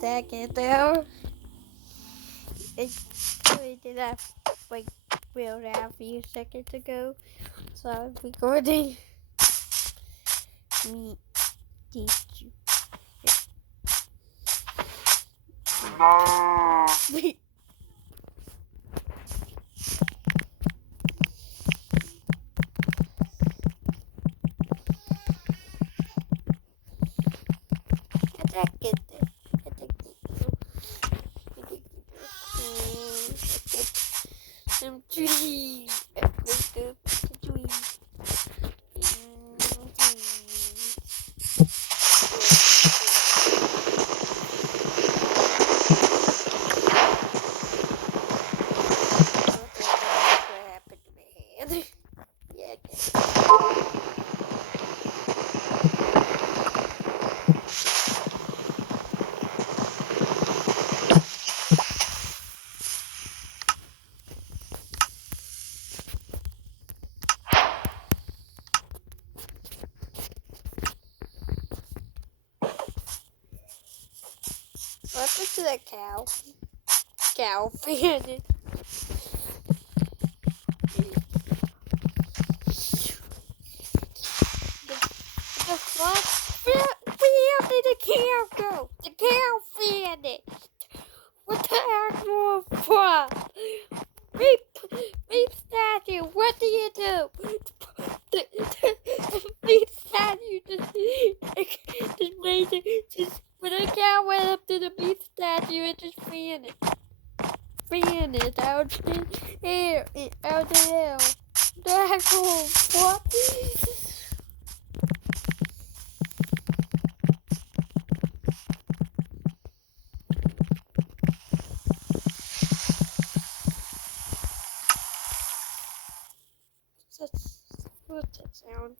second though. We did that like real a few seconds ago. So I'm recording. Me teach you. Some trees. Let's go to trees. What happened to that cow? Cow fainted. The fuck? Where did the cow go? The cow fainted. What the heck more for? Beep statue, what do you do? The beep statue just made it. When the cow went up to the beef statue, it just vanished. Vanished out the air, out the hell. Black hole, what? What's that sound?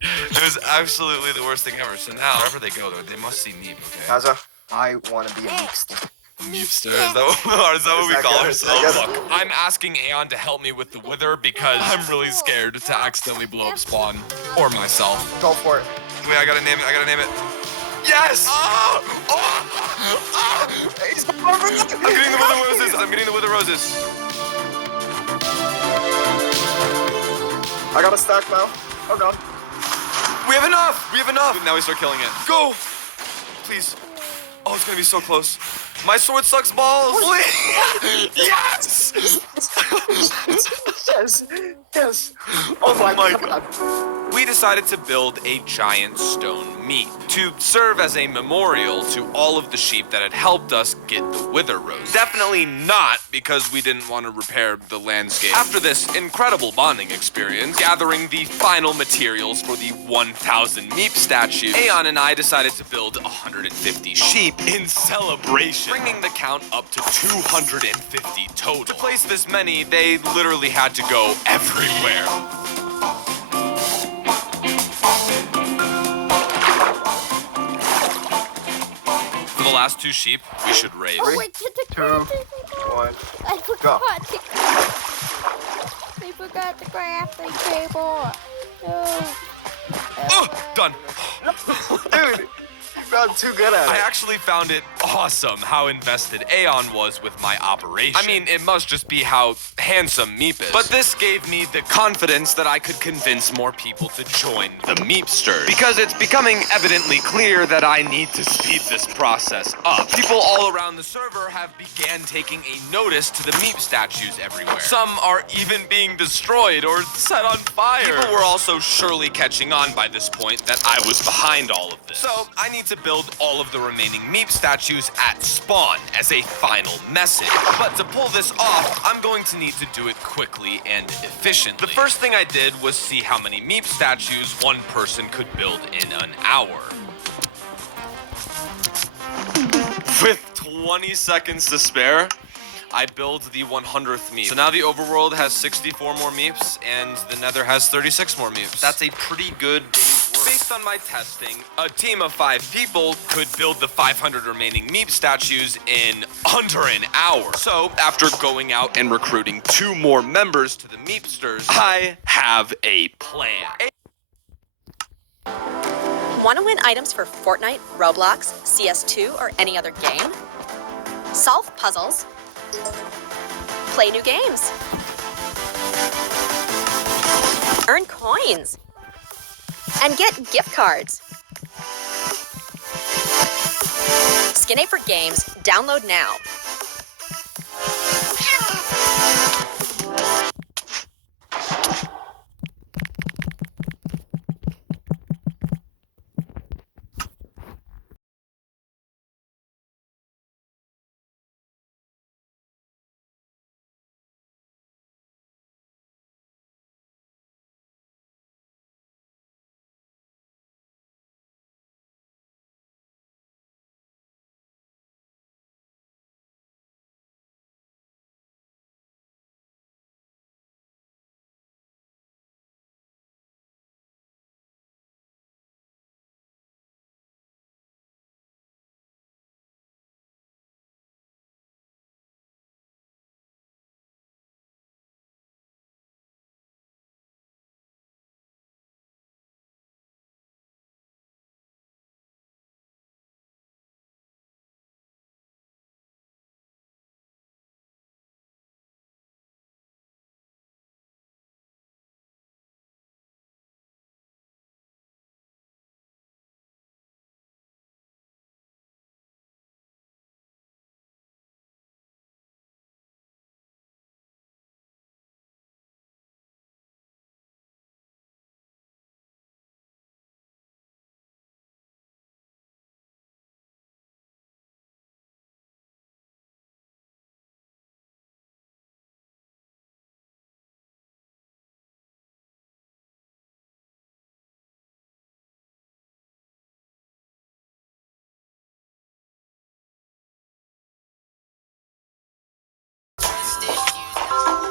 It was absolutely the worst thing ever. So now, wherever they go, they must see Meep, okay? Kaza, I want to be a Meepster. Meepster? Is that what we call ourselves? Good. Look, I'm asking Aeon to help me with the Wither because I'm really scared to accidentally blow up Spawn. Or myself. Go for it. Wait, I gotta name it. Yes! Oh! I'm getting the Wither Roses. I got a stack now. Oh god. We have enough! Now we start killing it. Go! Please. Oh, it's gonna be so close. My sword sucks balls! Yes! Yes. Oh my god. We decided to build a giant stone Meep to serve as a memorial to all of the sheep that had helped us get the Wither Rose. Definitely not because we didn't want to repair the landscape. After this incredible bonding experience, gathering the final materials for the 1,000 Meep statue, Aeon and I decided to build 150 sheep in celebration, bringing the count up to 250 total. To place this many, they literally had to go everywhere. For the last 2 sheep, we should raise. Oh, wait, the 2, 1, I go. forgot the crafting table. No. Done. Dude, you got too good at it. I actually found it awesome how invested Aeon was with my operation. I mean, it must just be how handsome Meep is. But this gave me the confidence that I could convince more people to join the Meepsters. Because it's becoming evidently clear that I need to speed this process up. People all around the server have began taking a notice to the Meep statues everywhere. Some are even being destroyed or set on fire. People were also surely catching on by this point that I was behind all of this. So I need to build all of the remaining Meep statues at spawn as a final message. But to pull this off, I'm going to need to do it quickly and efficiently. The first thing I did was see how many Meep statues one person could build in an hour. With 20 seconds to spare, I build the 100th Meep. So now the overworld has 64 more Meeps, and the Nether has 36 more Meeps. That's a pretty good day's work. Based on my testing, a team of 5 people could build the 500 remaining Meep statues in under an hour. So, after going out and recruiting 2 more members to the Meepsters, I have a plan. Want to win items for Fortnite, Roblox, CS2, or any other game? Solve puzzles. Play new games. Earn coins. And get gift cards. Skin8 for Games. Download now.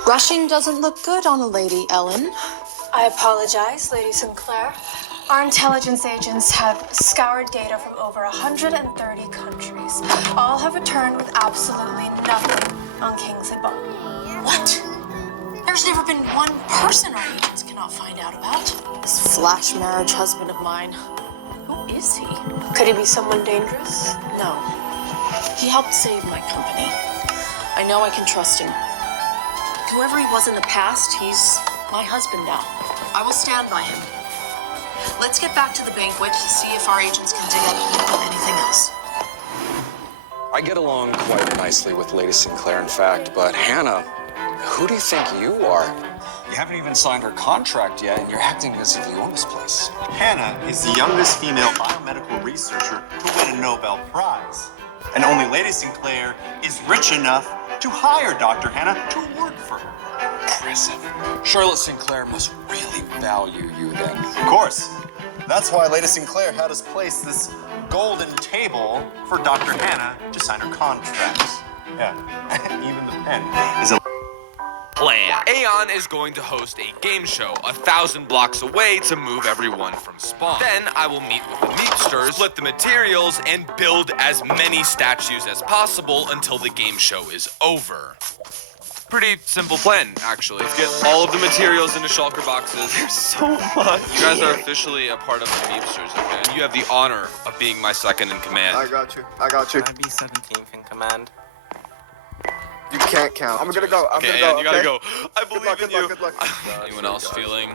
Rushing doesn't look good on a lady, Ellen. I apologize, Lady Sinclair. Our intelligence agents have scoured data from over 130 countries. All have returned with absolutely nothing on Kingsley Bond. What? There's never been one person our agents cannot find out about. This flash marriage husband of mine. Who is he? Could he be someone dangerous? No. He helped save my company. I know I can trust him. Whoever he was in the past, he's my husband now. I will stand by him. Let's get back to the banquet to see if our agents can dig up anything else. I get along quite nicely with Lady Sinclair, in fact, but Hannah, who do you think you are? You haven't even signed her contract yet, and you're acting as if you own this place. Hannah is the youngest female biomedical researcher to win a Nobel Prize. And only Lady Sinclair is rich enough to hire Dr. Hannah to work for her. Impressive. Charlotte Sinclair must really value you then. Of course. That's why Lady Sinclair had us place this golden table for Dr. Hannah to sign her contract. Yeah, even the pen is a plan. Aeon is going to host a game show 1,000 blocks away to move everyone from spawn. Then I will meet with the Meepsters, split the materials, and build as many statues as possible until the game show is over. Pretty simple plan, actually. Get all of the materials into shulker boxes. There's so much. You guys are officially a part of the Meepsters, okay? You have the honor of being my second in command. I got you. I got you. Can I be 17th in command? You can't count. I'm gonna go. I'm Okay, gonna go. and you gotta okay? go. I believe in you. Good luck. Anyone else feeling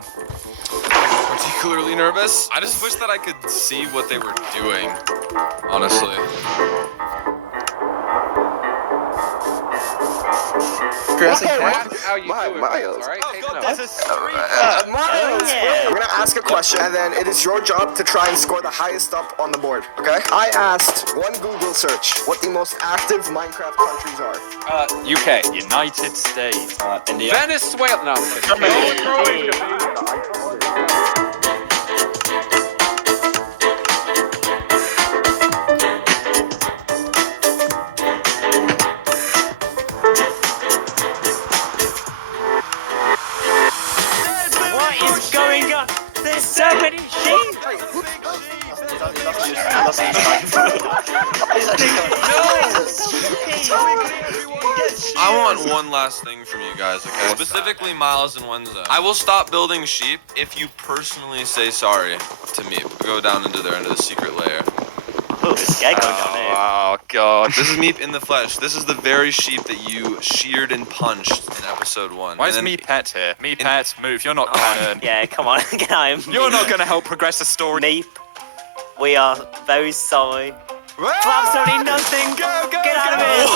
particularly nervous? I just wish that I could see what they were doing, honestly. How you doing? Miles. All right, take it Miles, I'm gonna ask a question, and then it is your job to try and score the highest up on the board. Okay? I asked one Google search what the most active Minecraft countries are. UK. United States. India. Venezuela. No, What is going on? There's so many sheep. I want one last thing from you guys, okay? Specifically Miles and Wenza. I will stop building sheep if you personally say sorry to me. Go down into the secret lair. Oh, this guy going down there. Oh god. This is Meep in the flesh. This is the very sheep that you sheared and punched in episode 1. Why is Meepet here? Meepet, move. You're not gonna... Yeah, come on, You're not gonna help progress the story. Meep, we are very sorry. For absolutely nothing. Go, go, Get out of here.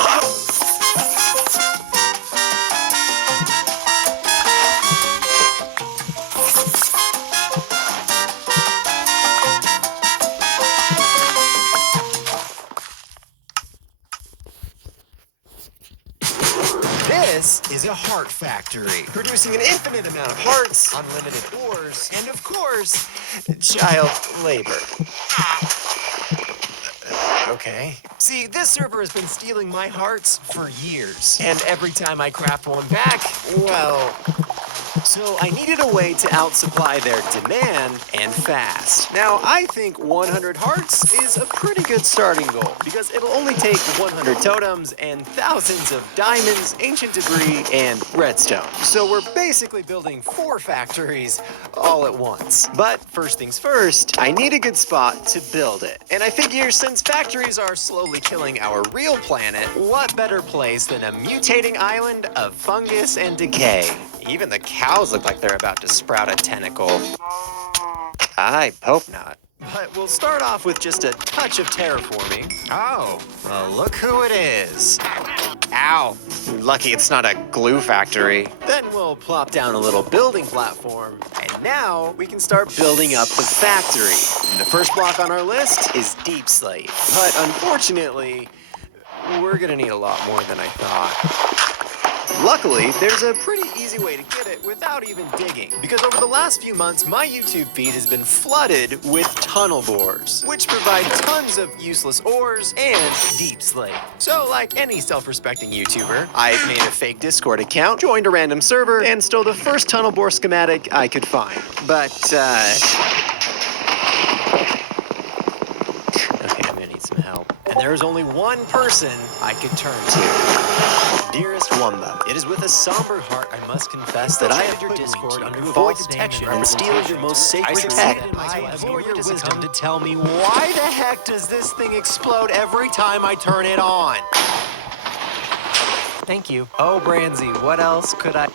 This is a heart factory, producing an infinite amount of hearts, unlimited ores, and of course, child labor. Okay. See, this server has been stealing my hearts for years. And every time I craft one back, well... So I needed a way to outsupply their demand and fast. Now, I think 100 hearts is a pretty good starting goal because it'll only take 100 totems and thousands of diamonds, ancient debris, and redstone. So we're basically building 4 factories all at once. But first things first, I need a good spot to build it. And I figure since factories are slowly killing our real planet, what better place than a mutating island of fungus and decay? Even the cows look like they're about to sprout a tentacle. I hope not. But we'll start off with just a touch of terraforming. Oh, well, look who it is. Ow. Lucky it's not a glue factory. Then we'll plop down a little building platform. And now we can start building up the factory. And the first block on our list is Deep Slate. But unfortunately, we're gonna need a lot more than I thought. Luckily, there's a pretty easy way to get it without even digging, because over the last few months, my YouTube feed has been flooded with tunnel bores, which provide tons of useless ores and deep slate. So, like any self-respecting YouTuber, I made a fake Discord account, joined a random server, and stole the first tunnel bore schematic I could find. But, okay, I'm gonna need some help. And there is only one person I could turn to. Dearest Wumba, it is with a somber heart I must confess that I have your Discord under false detection and steal your most sacred tech. I implore your wisdom to tell me why the heck does this thing explode every time I turn it on? Thank you. Oh, Branzy, what else could I...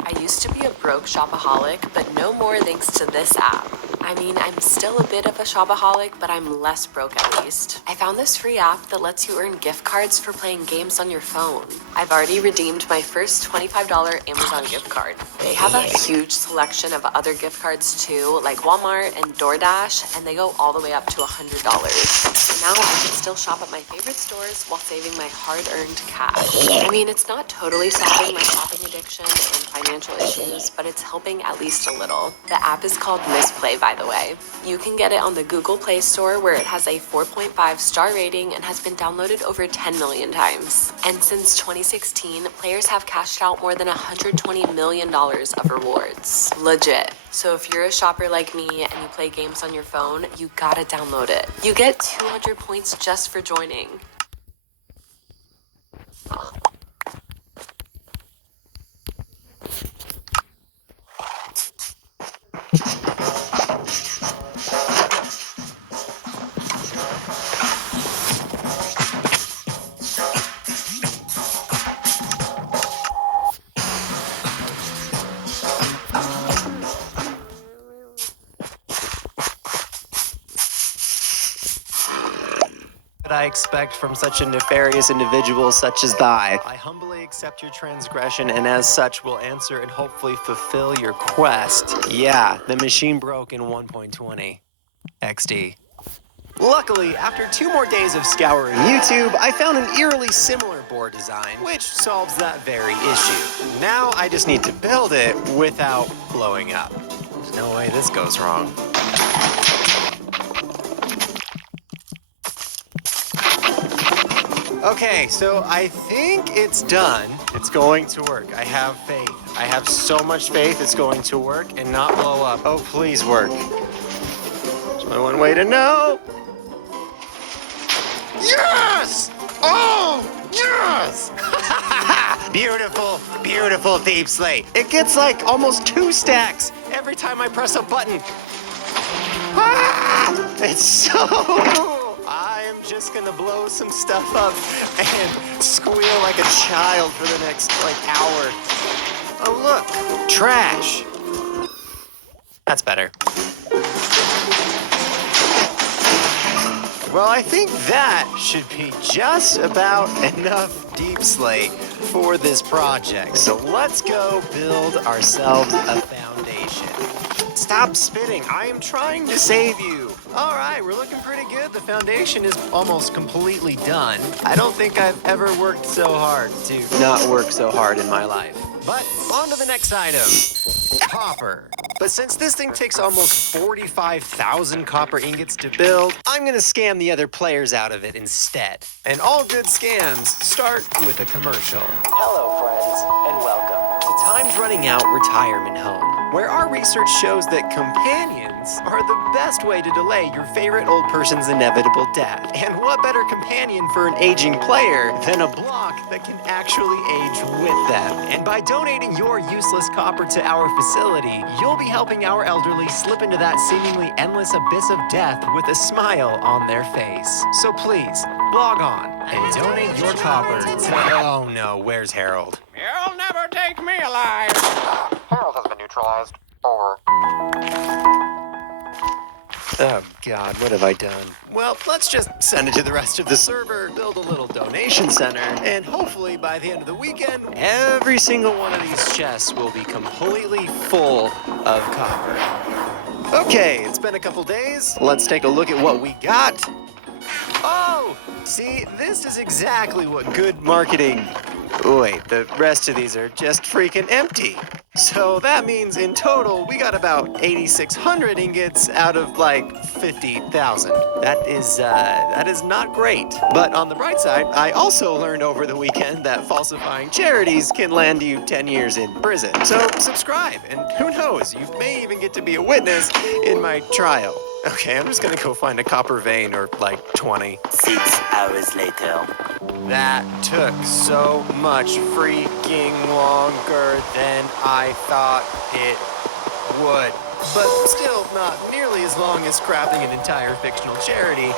I used to be a broke shopaholic, but no more thanks to this app. I mean, I'm still a bit of a shopaholic, but I'm less broke at least. I found this free app that lets you earn gift cards for playing games on your phone. I've already redeemed my first $25 Amazon gift card. They have a huge selection of other gift cards too, like Walmart and DoorDash, and they go all the way up to $100. So now I can still shop at my favorite stores while saving my hard-earned cash. I mean, it's not totally solving my shopping addiction and financial issues, but it's helping at least a little. The app is called Misplay, by the way. You can get it on the Google Play Store, where it has a 4.5 star rating and has been downloaded over 10 million times. And since 2016, players have cashed out more than $120 million of rewards. Legit. So if you're a shopper like me and you play games on your phone, you gotta download it. You get 200 points just for joining. I expect from such a nefarious individual such as thy. I humbly accept your transgression, and as such will answer and hopefully fulfill your quest. Yeah, the machine broke in 1.20 XD. Luckily, after 2 more days of scouring YouTube, I found an eerily similar board design, which solves that very issue. Now I just need to build it without blowing up. There's no way this goes wrong. Okay, so I think it's done. It's going to work. I have faith. I have so much faith it's going to work and not blow up. Oh, please work. There's only one way to know. Yes! Oh, yes! Beautiful, beautiful deep slate. It gets like almost 2 stacks every time I press a button. Ah, it's so cool. I am just gonna blow some stuff up and squeal like a child for the next hour. Oh look, trash. That's better. Well, I think that should be just about enough deep slate for this project. So let's go build ourselves a foundation. Stop spitting. I am trying to save you. All right, we're looking pretty good. The foundation is almost completely done. I don't think I've ever worked so hard to not work so hard in my life. But on to the next item. Copper. But since this thing takes almost 45,000 copper ingots to build, I'm gonna scam the other players out of it instead. And all good scams start with a commercial. Hello, friends, and welcome to Time's Running Out Retirement Home, where our research shows that companions are the best way to delay your favorite old person's inevitable death. And what better companion for an aging player than a block that can actually age with them? And by donating your useless copper to our facility, you'll be helping our elderly slip into that seemingly endless abyss of death with a smile on their face. So please, log on and donate your copper to... Oh no, where's Harold? You'll never take me alive. Harold has been neutralized. Over. Oh god, what have I done? Well, let's just send it to the rest of the server, build a little donation center, and hopefully by the end of the weekend, every single one of these chests will be completely full of copper. Okay, it's been a couple days. Let's take a look at what we got. Oh, see, this is exactly what good marketing... Wait, the rest of these are just freaking empty. So that means in total, we got about 8,600 ingots out of like 50,000. That is not great. But on the bright side, I also learned over the weekend that falsifying charities can land you 10 years in prison. So subscribe, and who knows, you may even get to be a witness in my trial. Okay, I'm just gonna go find a copper vein or like 20. 6 hours later. That took so much freaking longer than I thought it would. But still not nearly as long as crafting an entire fictional charity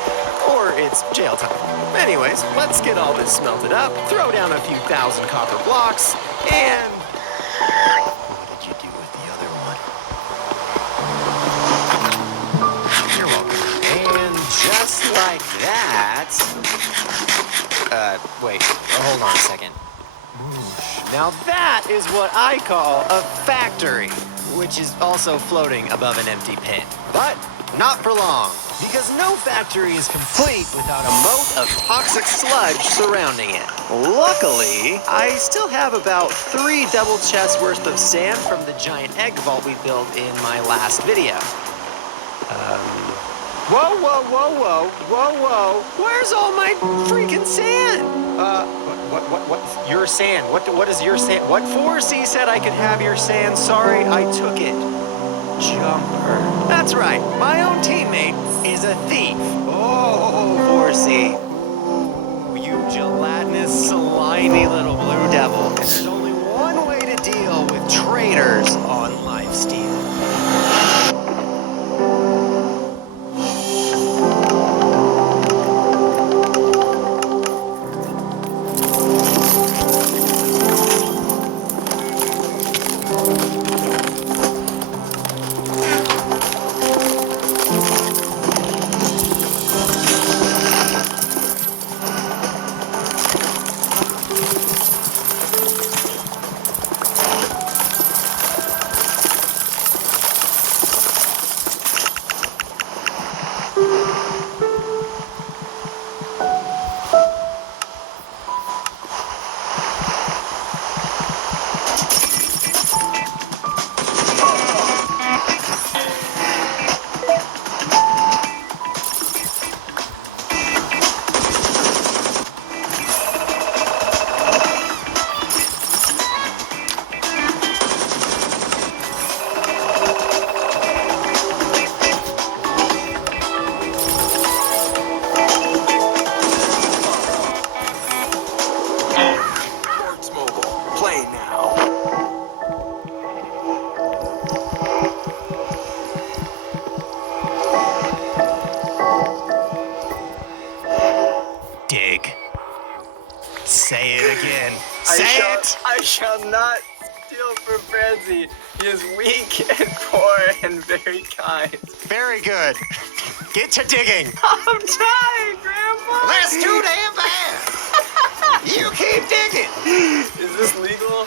or its jail time. Anyways, let's get all this smelted up, throw down a few thousand copper blocks, and... What did you do with the other one? You're welcome. And just like that... wait, hold on a second. Now that is what I call a factory, which is also floating above an empty pit. But not for long, because no factory is complete without a moat of toxic sludge surrounding it. Luckily, I still have about 3 double chests worth of sand from the giant egg vault we built in my last video. Whoa, whoa, whoa, whoa, whoa, whoa. Where's all my freaking sand? What? Your sand? What is your sand? What 4C said I could have your sand? Sorry, I took it. Jumper. That's right. My own teammate is a thief. Oh, 4C. Ooh, you gelatinous, slimy little blue devil. There's only one way to deal with traitors on Lifesteal. Steal for Francie. He is weak and poor and very kind. Very good. Get to digging. I'm trying, Grandpa. That's too damn bad. You keep digging. Is this legal?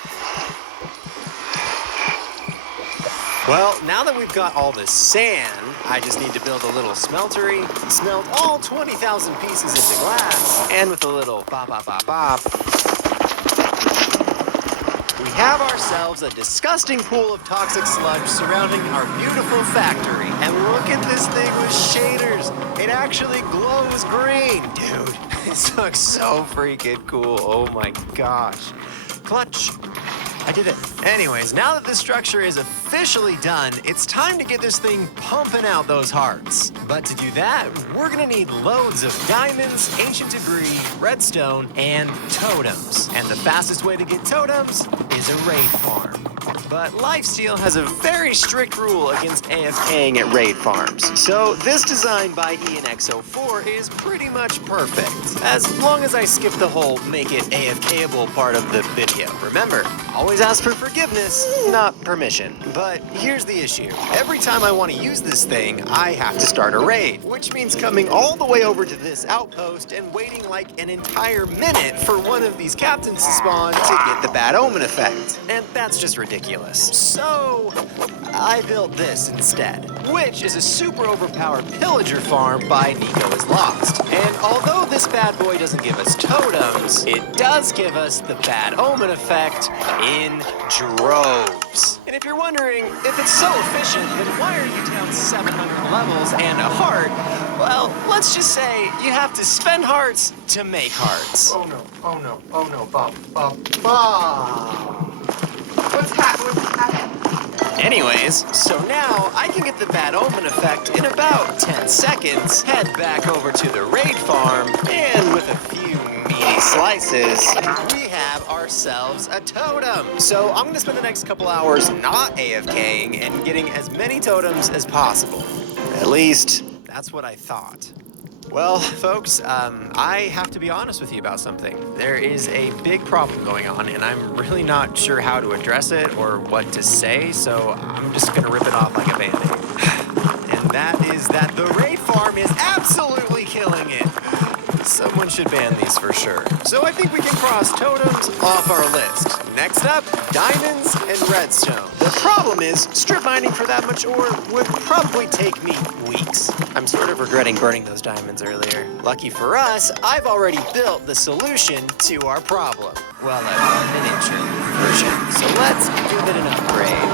Well, now that we've got all the sand, I just need to build a little smeltery, smelt all 20,000 pieces into glass, and with a little bop, bop, bop, bop, we have ourselves a disgusting pool of toxic sludge surrounding our beautiful factory. And look at this thing with shaders. It actually glows green. Dude, this looks so freaking cool. Oh my gosh. Clutch. I did it. Anyways, now that this structure is officially done, it's time to get this thing pumping out those hearts. But to do that, we're gonna need loads of diamonds, ancient debris, redstone, and totems. And the fastest way to get totems is a raid farm. But Lifesteal has a very strict rule against AFKing at raid farms. So this design by ENX04 is pretty much perfect. As long as I skip the whole make it AFKable part of the video. Remember, always ask for forgiveness, not permission. But here's the issue. Every time I want to use this thing, I have to start a raid, which means coming all the way over to this outpost and waiting like an entire minute for one of these captains to spawn to get the bad omen effect. And that's just ridiculous. So I built this instead, which is a super overpowered pillager farm by Nico is Lost. And although this bad boy doesn't give us totems, it does give us the bad omen effect in droves. And if you're wondering, if it's so efficient, then why are you down 700 levels and a heart? Well, let's just say you have to spend hearts to make hearts. Oh no, oh no, oh no, Bob. What's happening? Anyways, so now I can get the bad omen effect in about 10 seconds, head back over to the raid farm, and with a few meaty slices, we have ourselves a totem. So I'm gonna spend the next couple hours not AFKing and getting as many totems as possible. At least, that's what I thought. Well, folks, I have to be honest with you about something. There is a big problem going on, and I'm really not sure how to address it or what to say, so I'm just gonna rip it off like a Band-Aid. And that is that the raid farm is absolutely killing it. Someone should ban these for sure. So I think we can cross totems off our list. Next up, diamonds and redstone. The problem is, strip mining for that much ore would probably take me weeks. I'm sort of regretting burning those diamonds earlier. Lucky for us, I've already built the solution to our problem. Well, a miniature version. So let's give it an upgrade.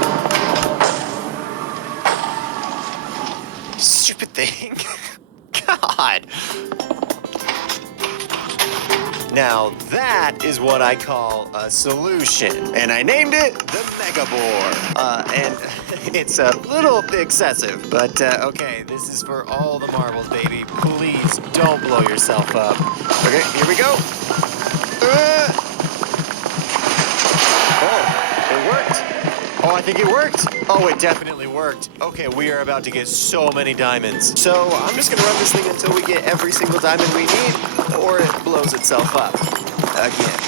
Stupid thing. God. Now that is what I call a solution, and I named it the Mega Bore. And it's a little excessive, but okay, this is for all the marbles, baby. Please don't blow yourself up. Okay, here we go. Oh, it worked. Oh, I think it worked. Oh, it definitely worked. Okay, we are about to get so many diamonds. So I'm just gonna run this thing until we get every single diamond we need, or it blows itself up again.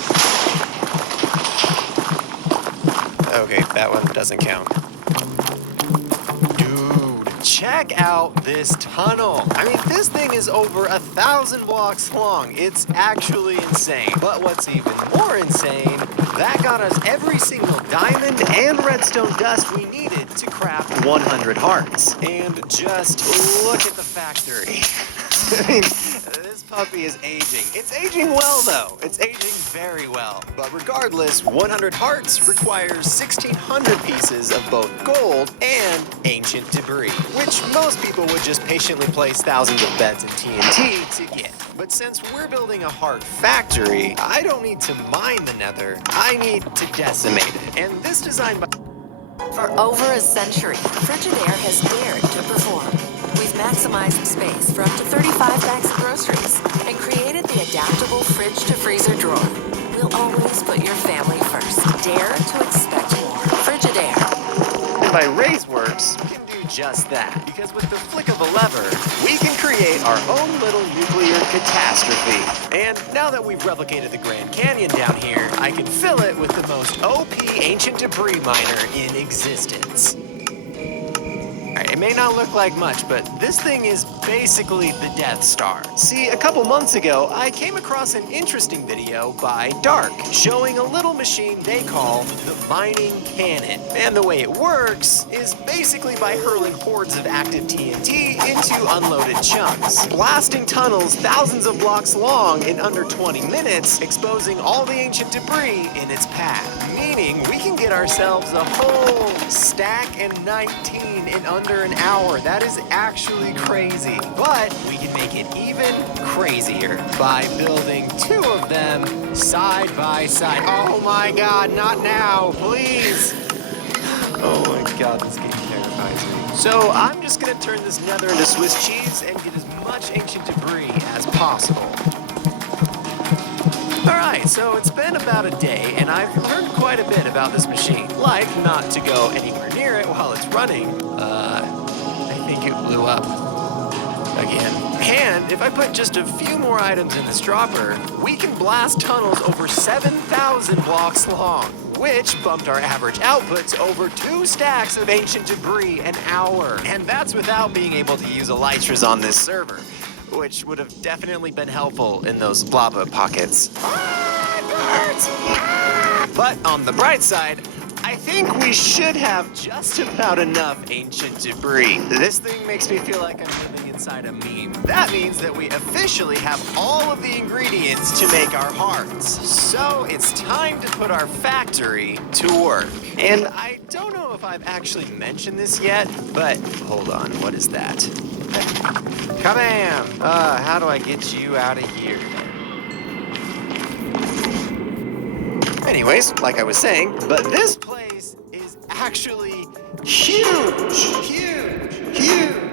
Okay, that one doesn't count. Dude, check out this tunnel. I mean, this thing is over 1,000 blocks long. It's actually insane. But what's even more insane, that got us every single diamond and redstone dust we needed to craft 100 hearts. And just look at the factory. I mean, this puppy is aging. It's aging well, though. It's aging very well. But regardless, 100 hearts requires 1,600 pieces of both gold and ancient debris, which most people would just patiently place thousands of beds in TNT to get. But since we're building a heart factory, I don't need to mine the nether. I need to decimate it. And this design by... For over a century, Frigidaire has dared to perform. We've maximized space for up to 35 bags of groceries and created the adaptable fridge-to-freezer drawer. We'll always put your family first. Dare to expect more. Frigidaire. And by RaiseWorks, you can do just that. Because with the flick of a lever, we can create our own little nuclear catastrophe. And now that we've replicated the Grand Canyon down here, I can fill it with the most OP ancient debris miner in existence. It may not look like much, but this thing is basically the Death Star. See, a couple months ago, I came across an interesting video by Dark, showing a little machine they call the Mining Cannon. And the way it works is basically by hurling hordes of active TNT into unloaded chunks, blasting tunnels thousands of blocks long in under 20 minutes, exposing all the ancient debris in its path. Meaning we can get ourselves a whole stack and 19 in under an hour. That is actually crazy. But we can make it even crazier by building 2 of them side by side. Oh my god, not now, please. Oh my god, this game terrifies me. So I'm just gonna turn this nether into Swiss cheese and get as much ancient debris as possible. Alright, so it's been about a day, and I've learned quite a bit about this machine. Like, not to go anywhere near it while it's running. I think it blew up. Again. And if I put just a few more items in this dropper, we can blast tunnels over 7,000 blocks long, which bumped our average output to over 2 stacks of ancient debris an hour. And that's without being able to use elytras on this server, which would have definitely been helpful in those lava pockets. But on the bright side, I think we should have just about enough ancient debris. This thing makes me feel like I'm living inside a meme. That means that we officially have all of the ingredients to make our hearts. So it's time to put our factory to work. And I don't know if I've actually mentioned this yet, but hold on, what is that? Come on! How do I get you out of here? Anyways, like I was saying, but this place is actually huge! Huge! Huge!